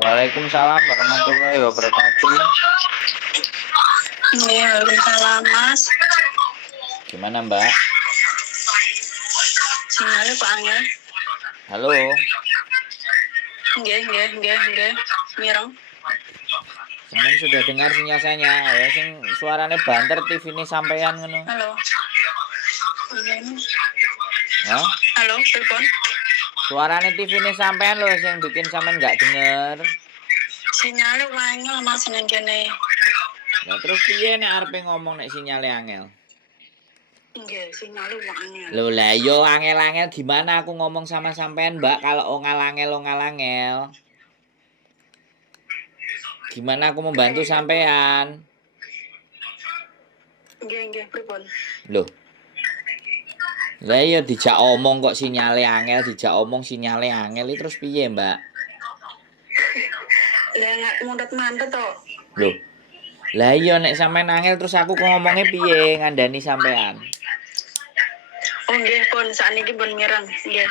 Waalaikumsalam warahmatullahi wabarakatuh. Iya, waalaikumsalam Mas. Gimana Mbak? Sinyalnya Pak Angel. Halo. Nggih. Mireng. Sampeyan sudah dengar sinyal saya ya sing suarane banter TV ini sampean ngono. Halo. Hah? Halo, telepon. Suarane TV ini sampean lho sing bikin sampean enggak denger. Sinyalnya wangel Mas nang kene. Lah terus piye nek arepe ngomong nek sinyale angel? Nggih, sinyalnya wangel. Lho lah yo angel-angel gimana aku ngomong sama sampean Mbak kalau ongal-angel. Gimana aku membantu sampean? Nggih, pripun? Loh. Lah ya dijak omong kok sinyale angel, dijak omong sinyale angel itu terus piye, Mbak? Lah nggak mundet-mandet to. Loh. Lah iya nek sampean angel terus aku kok ngomongnya piye ngandani sampean? Oh nggih, pun sakniki pun mireng. Nggih.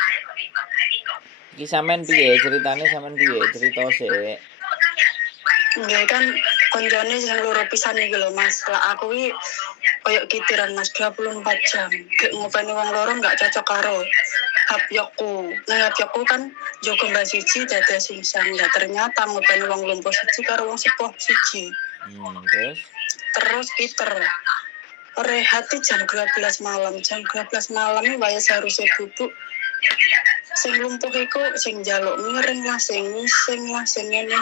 Iki sampean piye ceritane sampean piye? Cerita sik. Nggih kan koncone sing loro pisan iki lho Mas. Lah aku iki koyo kitiran Mas 24 jam. Gek ngopeni wong loro enggak cocok karo hapyokku. Nah, hapyokku kan jogo mbak siji dadi singsang. Ya ternyata ngopeni wong lumpuh siji karo wong sepuh siji. Terus Peter rehati jam 12 malam. Jam 12 malam wae seharusnya bubuk. Sing lumpuh iku sing njaluk miring lah, sing ngising lah, sing ngene.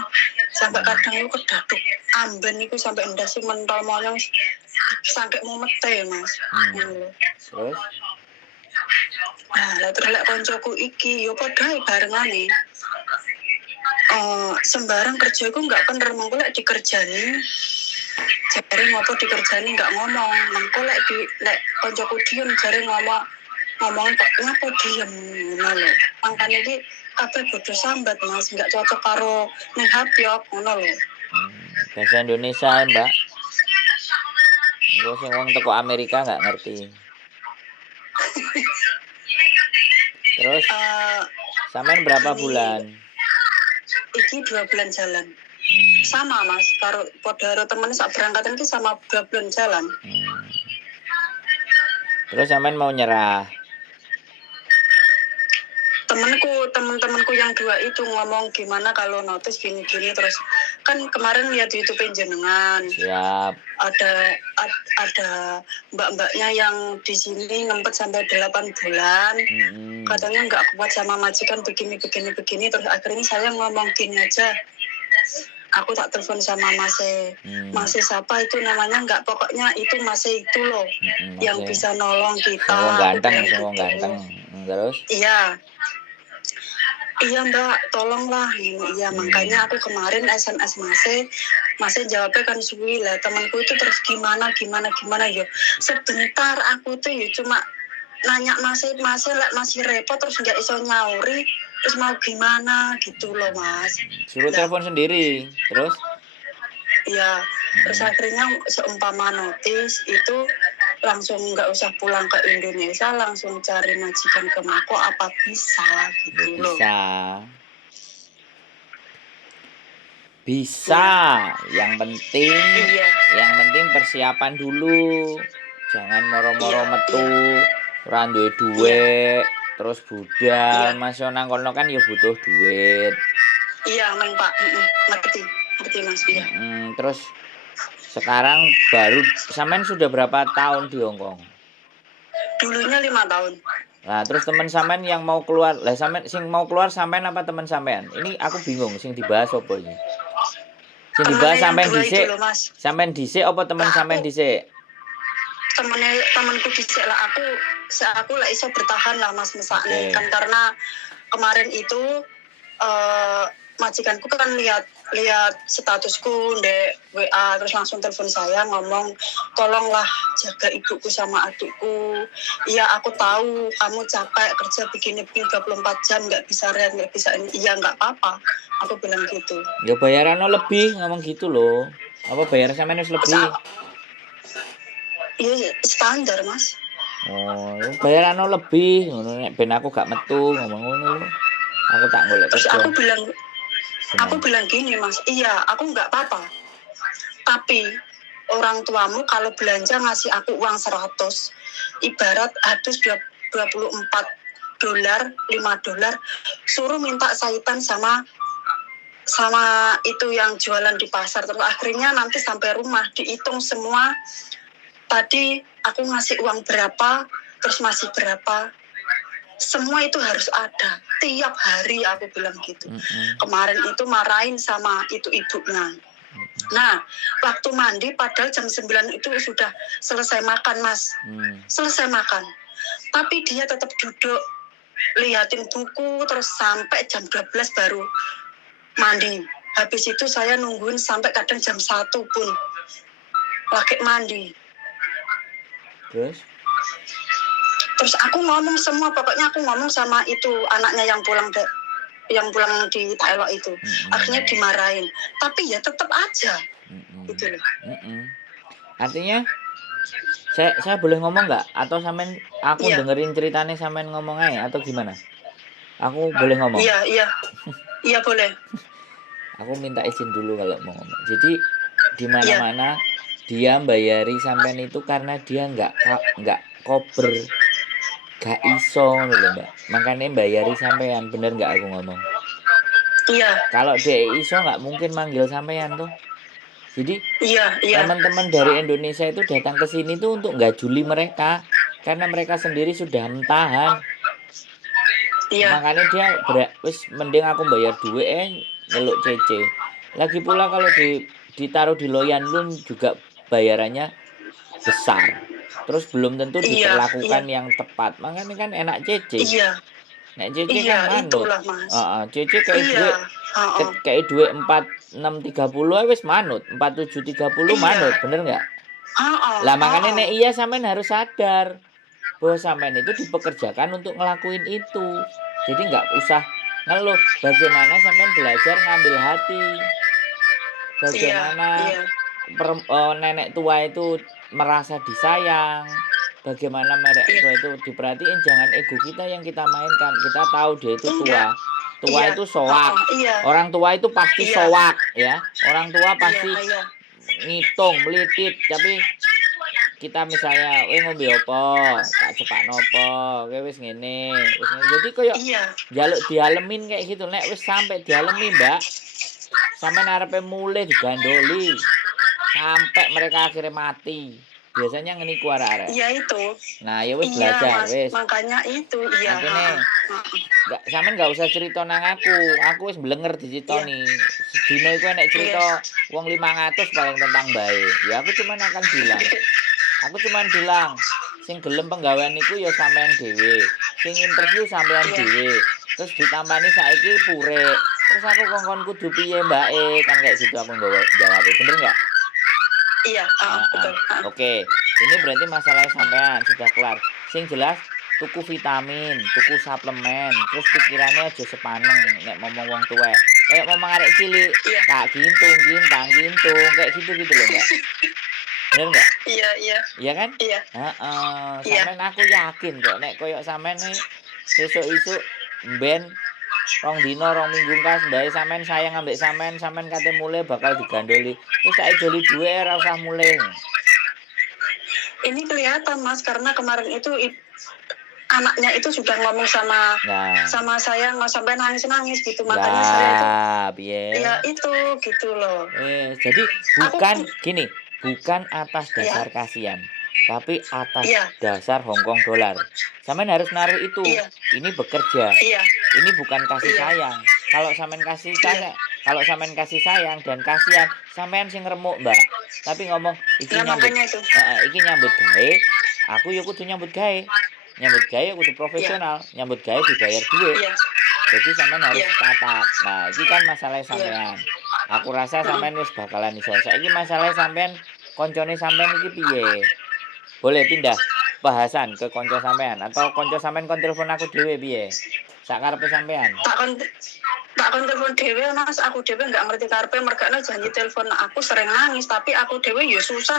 Sampai kadang lu kedaduk amben iku sampai ndasi mentol moyong sampai mumete Mas. Terus? Lah terus lek koncoku iki yo padha barengane. Sembarang kerja iku enggak bener mengko lek dikerjani. Jare ngopo dikerjani enggak ngomong. Mengko lek koncoku diem jare ngomong kok ngapa diem ngono lho. Mangkane iki kabeh bodho sambat Mas, enggak cocok karo ning hapyok ngono lho. Bahasa Indonesia, Mbak. Gue sing wong teko Amerika enggak ngerti. Terus sampean berapa bulan? Iki 2 bulan jalan. Sama Mas, karo podaro temen sak berangkatan iki sama 2 bulan jalan. Terus sampean mau nyerah? Temen-temenku yang dua itu ngomong gimana kalau notice gini-gini terus kan kemarin lihat di YouTube jenengan. Siap. Ada mbak-mbaknya yang di sini ngempet sampai 8 bulan. Katanya nggak kuat sama majikan begini terus akhirnya saya ngomong gini aja. Aku tak telepon sama Masih siapa itu namanya nggak pokoknya itu Masih itu loh yang bisa nolong kita. Wong ganteng. Terus? Iya Mbak, tolonglah. Iya makanya aku kemarin SMS Masih jawabnya kan suwi lah. Temanku itu terus gimana yo. Sebentar aku tuh ya cuma nanya masih repot terus nggak iso nyauri terus mau gimana gitu loh Mas. Suruh telepon sendiri. Terus? Iya, terus akhirnya seumpama notis itu langsung nggak usah pulang ke Indonesia, langsung cari majikan ke Mako apa bisa gitu loh. Bisa. Yang penting persiapan dulu. Jangan moro-moro metu, ora duwe duit, terus budal, Mas yo nang kono kan ya butuh duit. Iya, Mang Pak. Ngerti Mas ya. Terus sekarang baru sampean sudah berapa tahun di Hong Kong? Dulunya 5 tahun. Nah, terus teman sampean yang mau keluar, lah sampean sing mau keluar sampean apa teman sampean? Ini aku bingung sing dibahas apa ini? Sing dibahas sampean dhisik. Sampean dhisik apa teman sampean dhisik? Temanku dhisik lah, aku lah iso bertahan lah Mas mesakne kan karena kemarin itu majikanku kan lihat statusku di WA terus langsung telepon saya ngomong tolonglah jaga ibuku sama adikku. Iya aku tahu kamu capek kerja begini 24 jam nggak bisa ini. Iya nggak apa-apa aku bilang gitu. Ya bayarannya lebih ngomong gitu loh. Apa bayar sampean wis lebih? Iya standar Mas. Oh, bayarannya lebih ngono nek ben aku gak metu ngomong ngono lho. Aku tak golek terus kerja. Aku bilang Aku Gimana? bilang gini, Mas, iya, aku nggak apa-apa. Tapi orang tuamu kalau belanja ngasih aku uang 100, ibarat habis 24 dolar, 5 dolar, suruh minta sahutan sama itu yang jualan di pasar. Terus akhirnya nanti sampai rumah dihitung semua. Tadi aku ngasih uang berapa, terus masih berapa. Semua itu harus ada. Tiap hari aku bilang gitu. Kemarin itu marahin sama itu ibunya. Nah, waktu mandi padahal jam 9 itu sudah selesai makan, Mas. Selesai makan. Tapi dia tetap duduk liatin buku terus sampai jam 12 baru mandi. Habis itu saya nungguin sampai kadang jam 1 pun lagi mandi. Terus aku ngomong semua, pokoknya aku ngomong sama itu anaknya yang pulang di Thailand itu. Akhirnya dimarahin. Tapi ya tetap aja. Gitu loh. Artinya saya boleh ngomong nggak? Atau sampean aku Iya. dengerin ceritanya sampean ngomong aja atau gimana? Aku boleh ngomong? Iya. Iya boleh. Aku minta izin dulu kalau mau ngomong. Jadi di mana-mana dia bayari sampean itu karena dia nggak kober, gak iso loh Mbak. Makanya bayari sampean, bener nggak aku ngomong? Iya. Kalau dia iso nggak mungkin manggil sampean tuh. Jadi Iya. teman-teman dari Indonesia itu datang ke sini tuh untuk nggak juli mereka karena mereka sendiri sudah mentahan. Iya. Makanya dia wis mending aku bayar duit nyeluk CC. Lagi pula kalau ditaruh di Loyan Lun juga bayarannya besar. Terus belum tentu diperlakukan yang tepat. Makanya kan enak CC. Iya. Nek CC kan Iya, manut. itulah, Mas. CC kayak duit Heeh. kayak duit 4630 wis manut, 4730 manut, bener nggak? Lah makanya nek iya sampean harus sadar bahwa sampean itu dipekerjakan untuk ngelakuin itu. Jadi nggak usah ngeluh. Bagaimana sampean belajar ngambil hati. Bagaimana nenek tua itu merasa disayang. Bagaimana nenek tua itu diperhatiin. Jangan ego kita yang kita mainkan. Kita tahu dia itu tua. Tua itu soak. Orang tua itu pasti soak ya. Orang tua pasti ngitung, melitit. Tapi kita misalnya ngombe apa, tak cepak nopo, wis ngene, jadi koyo njaluk dialemin kayak gitu. Nek wis sampai dialemi, Mbak, sampe arepe mulih digandoli sampai mereka akhirnya mati. Biasanya ngeniku arek-arek. Iya itu. Nah, ya wis belajar, wis. Makanya itu, iya. Akhirnya sampean enggak usah cerita nang aku. Aku wis blenger dicitoni. Sedina iku enek cerita wong 500 paling tentang bae. Ya aku cuman akan bilang. Aku cuman bilang, sing gelem penggawean niku ya sampean dhewe. Sing interview sampean dhewe. Terus ditambani saiki purek. Terus aku kongkon kudu piye, Mbake? Kan kayak gitu aku jawab. Bener enggak? Iya, betul. Oke. Ini berarti masalah sampean sudah kelar. Sing jelas tuku vitamin, tuku suplemen, terus pikirannya aja sepaneng nek ngomong wong tuwek. Kayak ngomong arek cilik, tak gintung, kayak gitu loh, Mbak. Bener enggak? Iya. Iya kan? Iya. Sampean aku yakin kok nek koyo sampean nih sesuk-isuk mben 2 dina 2 minggu kas mbae sampean sayang ambek sampean kate mulih bakal digandoli. Wis tak ijoli dhuwit ora usah mulih. Ini kelihatan, Mas, karena kemarin itu anaknya itu sudah ngomong sama saya nggak sampai nangis gitu, makanya saya itu ya itu gitu loh. Jadi bukan atas dasar kasihan, tapi atas dasar Hongkong dolar. Sampean harus naruh itu. Ini bekerja. Ini bukan kasih sayang. Kalau sampean kasih sayang dan kasihan, sampean sing ngremuk, Mbak. Tapi ngomong iki nyambut gawe, aku ya kudu nyambut gawe. Nyambut gawe kudu profesional, nyambut gawe dibayar duit. Jadi sampean harus tatak. Nah, iki kan masalah sampean. Aku rasa sampean wis bakalan iso. Saiki masalah sampean koncone sampean iki piye? Boleh pindah bahasan ke konco sampean atau konco sampean kon telepon aku dhewe piye? Sak karepe sampean. Tak tak kon telepon dhewe Mas, aku dhewe nggak ngerti karepe mergane janji telepon aku sering nangis, tapi aku dhewe ya susah.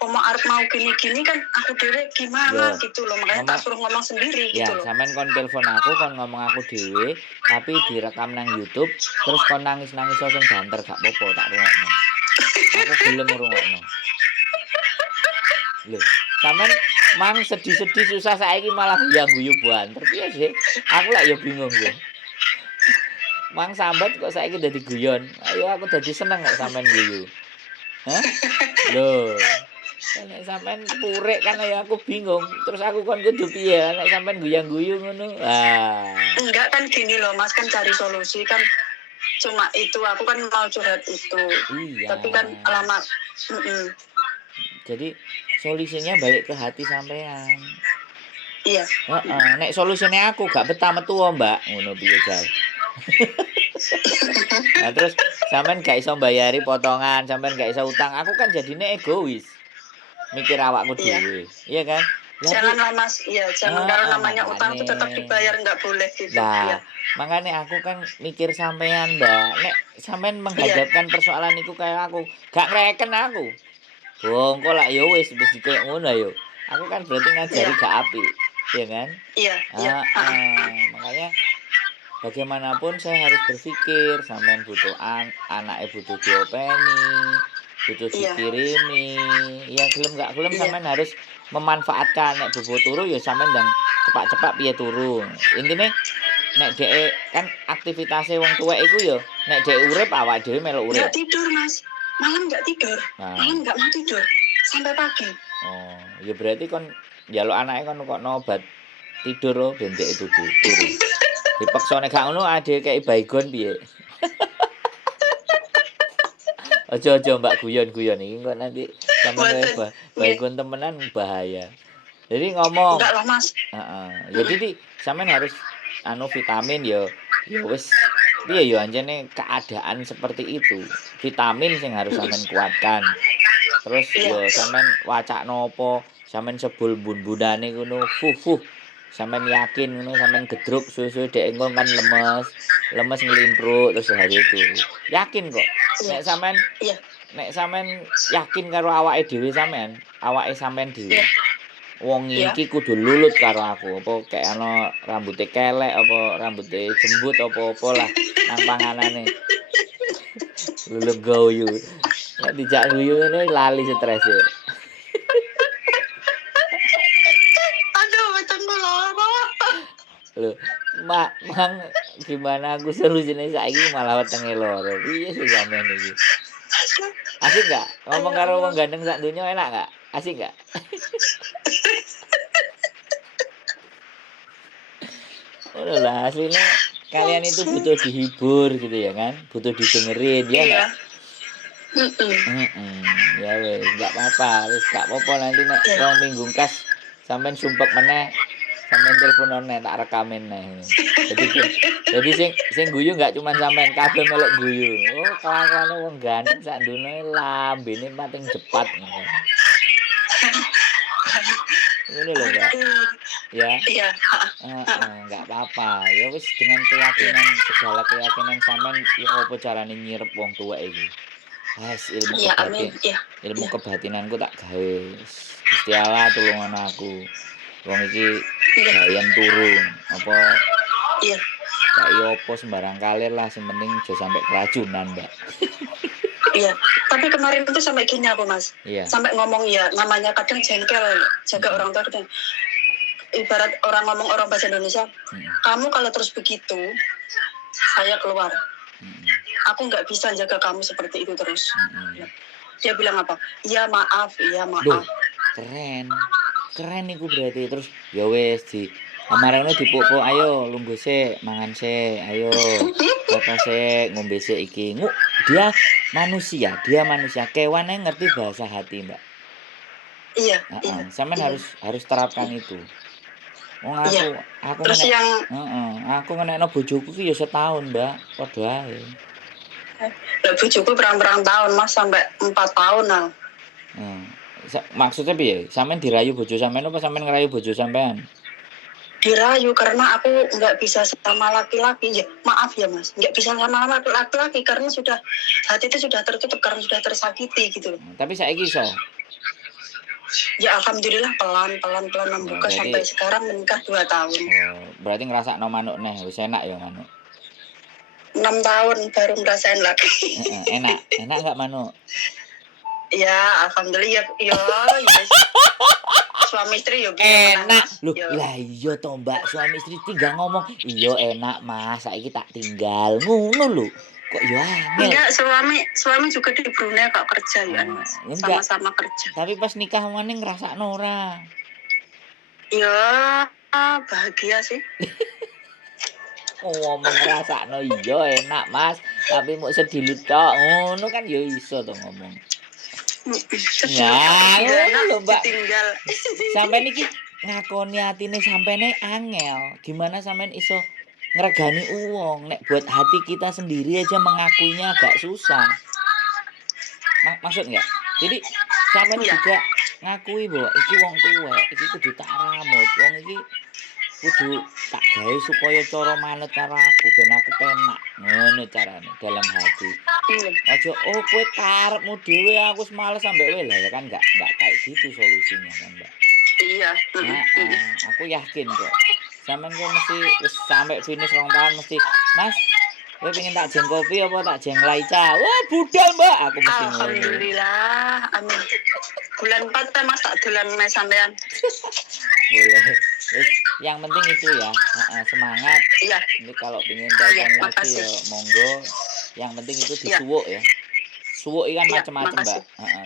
Mau arep mau gini-gini kan aku dhewe gimana Loh, gitu loh, makanya tak suruh ngomong sendiri gitu ya loh. sampean kon telepon aku kon ngomong aku dhewe tapi direkam nang YouTube terus kon nangis-nangis sing banter gak apa-apa tak rungokno. Aku gelem ngrungokno. Lho, sampean mang sedih-sedih susah saiki malah guyu banter piye sih? Aku lak ya bingung sih. Mang sambat kok saiki dadi guyon. Ayo aku dadi seneng kok sampean guyu. Hah? Lho, nek sampean purik kan ya aku bingung. Terus aku kon kudu piye nek sampean guyang-guyu ngono. Ah. Enggak kan gini loh Mas, kan cari solusi kan cuma itu, aku kan mau curhat itu. Iya. Tapi kan lama Jadi solusinya balik ke hati sampean. iya. Heeh, nek solusine aku gak betah metu Mbak, ngono piye jal. Nah terus sampean gak iso mbayari potongan, sampean gak iso utang, aku kan jadine egois. Mikir awakku Iya. dhewe, iya kan? Lah Janganlah Mas, iya jangan kalau namanya utang itu tetap makane. dibayar, nggak boleh gitu. Lah, Iya. makane aku kan mikir sampean, Mbak. Nek sampean Iya. menghadapkan persoalan iku kayak aku, gak ngreken aku. Bongko lah ya wis dikoyo ngono yo. Aku kan berarti ngajari Iya. gak apik, iya kan? Iya, iya. Makanya bagaimanapun saya harus berpikir sampean butuh anake butuh diopeni, butuh Iya. dikirimi, ya gelem gak gelem Iya. sampean harus memanfaatkan nek bobo turu ya sampean ndang cepak-cepak piye turu. Intine nek dhek kan aktivitasé wong tuwek iku ya nek dhek urip awake dhewe melok urip. Nggak tidur Mas, malam nggak tidur, Nah, malam nggak mau tidur sampai pagi. oh, ya berarti kon njaluk anake kon kok obat tidur lho ben dhek turu. Dipaksa nek gak ngono ade kei baygon piye? Aja Mbak guyon-guyon iki kok nanti sampeyan Mboten. kaya Nggih. baygon temenan bahaya. Jadi ngomong, Enggak lah Mas. heeh. Ya jadi sampean harus vitamin ya wis piye ya anjene keadaan seperti itu. Vitamin sing harus sampean kuatkan. Terus Iya. ya sampean wacakno apa, sampean sebul bun-bunane ngono, sampean yakin ngono, sampean gedruk suwe-suwe dhek engko kan lemes nglimpruk terus hari itu. Yakin kok. Iya. Iya. Nek sampean yakin karo awake dhewe sampean, awake sampean dhewe. Iya. Wong Iya. iki kudu lulut karo aku, apa kayak ana rambuté kelek, apa rambuté jembut apa-apa lah nang panganane. Lulu guyu. Nek dijak guyu ngene lali strese. Aduh, wetengku loro. Lho, Mang gimana aku solusinya saiki malah wetenge loro. Piye sih sampean iki? Asik enggak? Ngomong karo wong ganteng sak donya enak enggak? Asik enggak? Ngono lah, aslinya kalian itu butuh dihibur gitu ya kan? Butuh didengerin ya Iya. enggak? Mm-mm. Ya wis, enggak apa-apa. Wis gak apa-apa nanti nek Iya. rong minggu kas sampean sumpek meneh, sampean teleponan neh tak rekamin neh. Jadi sing guyu enggak cuman sampean, kabeh melok guyu. Oh, kelakuane wong ganteng sak donya lambene pating jepat ngono. Ngono lho, Mbak. Ya. Iya. Enggak apa-apa. Ya wis dengan keyakinan segala keyakinan sampean ya apa carane nyirep wong tuwek iki. Wes Iya, amin. Iya. ilmu kebatinanku tak gawe. Gusti Allah tulungan aku. Wong iki gayan turun apa Iya. gak yo apa sembarang kalir lah sing penting aja sampai keracunan, Mbak. Iya. Tapi kemarin itu sampai gini aku Mas. Iya. Sampai ngomong ya namanya kadang jengkel jaga orang tua kadang. Ibarat orang ngomong orang bahasa Indonesia, kamu kalau terus begitu, saya keluar. Aku nggak bisa jaga kamu seperti itu terus. Dia bilang apa? Iya maaf, iya maaf. Duh, keren iku berarti terus ya wis di amarane dipuk-puk ayo lungguh sik, mangan sik, ayo foto sik, ngombe sik iki. Dia manusia, kewan yang ngerti bahasa hati, Mbak. Iya, iya. Sampean harus terapkan itu. Wong Iya. aku Terus ngenek, yang aku ngenekno bojoku ki ya setahun, Mbak. Padha ae. bojoku berang-berang tahun Mas sampai 4 tahun lah. Maksudnya piye? Sampean dirayu bojo sampean apa sampean ngerayu bojo sampean? dirayu karena aku nggak bisa sama laki-laki ya, maaf ya mas, nggak bisa sama laki-laki karena sudah hati itu sudah tertutup karena sudah tersakiti gitu. Tapi saiki iso. Ya alhamdulillah pelan membuka berarti- sampai sekarang menikah 2 tahun. Berarti ngrasakno manuk neh wis enak ya manuk. 6 tahun baru ngerasain lagi. Enak enggak manuk? Ya alhamdulillah ya suami istri ya Enak lho, lah iya to Mbak, suami istri tinggal ngomong iya enak Mas, saiki tak tinggal ngono lho. Kok ya angel. Enggak, suami juga di Brunei kok kerja ya mas, enggak. sama-sama kerja. Tapi pas nikah mana ngrasakno ora? Ya bahagia sih. Ngomong ngrasakno iya enak Mas, tapi mau sedilut tok ngono kan ya iso to ngomong. Ya, lho Mbak. Tinggal. Sampai niki ngakoni atine sampene angel. Gimana sampean iso ngregani uang? Nek buat hati kita sendiri aja mengakuinya agak susah. Maksud enggak? Jadi sampean juga ngakui bahwa iki wong tuwek, iki kudu tak ramut. Wong iki kudu tak gawe supaya cara manut karo aku ben aku penak. Ngono carane dalam hati. Aja kowe karepmu dhewe aku wis males ambek kowe lah ya kan enggak kayak gitu solusinya kan Mbak. Iya. Aku yakin kok. Sampeyan kok mesti wis sampai finish 2 tahun mesti, Mas, kowe pengen tak jeng kopi apa tak jeng laica? Wah, budal Mbak, aku mesti ngono. Alhamdulillah, amin. Bulan 4 Mas tak dolan mes sampean. Boleh. Yang penting itu ya, semangat. Iya. Ini kalau pengen telepon lagi ya monggo. Yang penting itu disuwuk ya. Suwuk kan macam-macam, Mbak.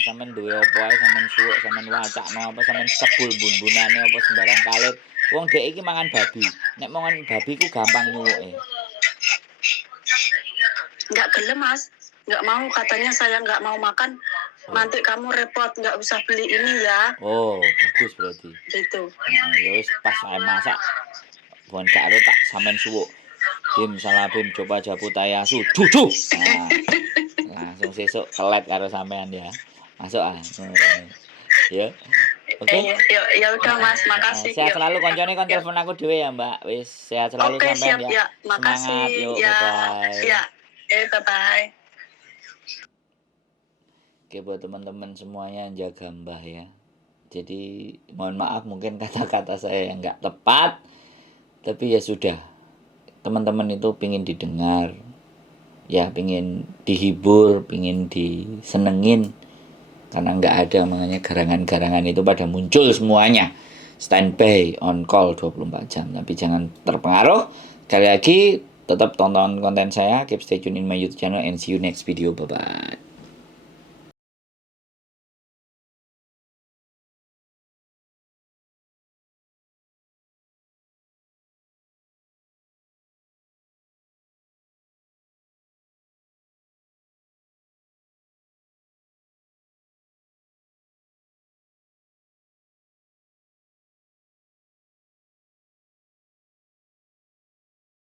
Sampeyan duwe apa ae, sampeyan suwuk, sampeyan wacakno apa, sampeyan sebul bun-bunane apa sembarang kalit. Wong dek iki mangan babi. Nek mangan babi ku gampang nyuwuke. Enggak gelem, Mas. Enggak mau, katanya saya enggak mau makan. Nanti kamu repot, enggak usah beli ini ya. Oh, bagus berarti. Gitu. Ya wis pas saya masak. Bukan karo tak sampean suwuk. Bim salah Bim coba japu tayasu. Cucu. Langsung sesuk kelet karo sampean ya. Masuk ya. Oke. Ya udah Mas, makasih. Sehat selalu koncone kon telepon aku dhewe ya, Mbak. Wis sehat selalu sampean ya. Makasih. Semangat yuk, bye-bye. Ya. Bye-bye. Oke, buat teman-teman semuanya jaga Mbah ya. Jadi mohon maaf mungkin kata-kata saya yang enggak tepat. Tapi ya sudah. Teman-teman itu pingin didengar. Ya, pingin dihibur, pingin disenengin. Karena nggak ada makanya garangan-garangan itu pada muncul semuanya. Standby, on call 24 jam. Tapi jangan terpengaruh. Sekali lagi, tetap tonton konten saya. Keep stay tune in my YouTube channel and see you next video. Bye-bye.